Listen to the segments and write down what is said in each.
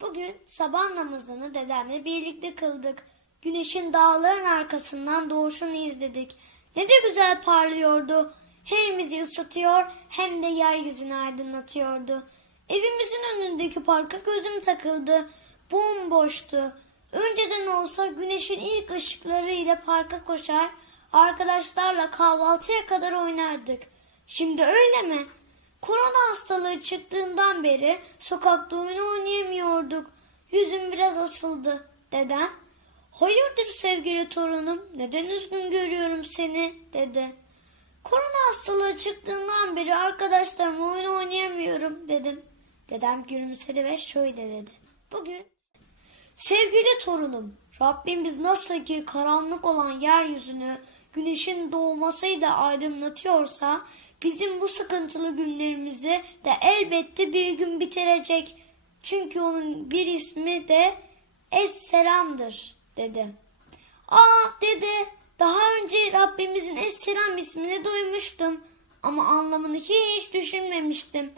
Bugün sabah namazını dedemle birlikte kıldık. Güneşin dağların arkasından doğuşunu izledik. Ne de güzel parlıyordu. Hem bizi ısıtıyor hem de yeryüzünü aydınlatıyordu. Evimizin önündeki parka gözüm takıldı. Bomboştu. Önceden olsa güneşin ilk ışıklarıyla parka koşar, arkadaşlarla kahvaltıya kadar oynardık. Şimdi öyle mi? Korona hastalığı çıktığından beri sokakta oyun oynayamıyorduk. Yüzüm biraz asıldı. Dedem, hayırdır sevgili torunum, neden üzgün görüyorum seni, dedi. Korona hastalığı çıktığından beri arkadaşlarımla oyun oynayamıyorum, dedim. Dedem gülümsedi ve şöyle dedi. Bugün Sevgili torunum, Rabbimiz nasıl ki karanlık olan yeryüzünü güneşin doğmasıyla aydınlatıyorsa bizim bu sıkıntılı günlerimizi de elbette bir gün bitirecek. Çünkü onun bir ismi de Es-Selam'dır dedi. Aa dedi daha önce Rabbimizin Es-Selam ismini duymuştum ama anlamını hiç düşünmemiştim.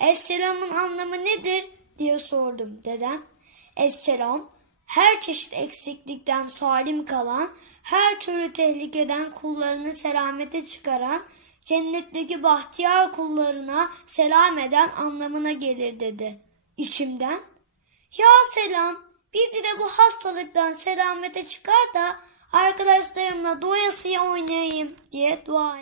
Es-Selam'ın anlamı nedir diye sordum dedem. Esselam, her çeşit eksiklikten salim kalan, her türlü tehlikeden kullarını selamete çıkaran, cennetteki bahtiyar kullarına selam eden anlamına gelir dedi. İçimden, ya selam, bizi de bu hastalıktan selamete çıkar da arkadaşlarımla doyasıya oynayayım diye dua ettim.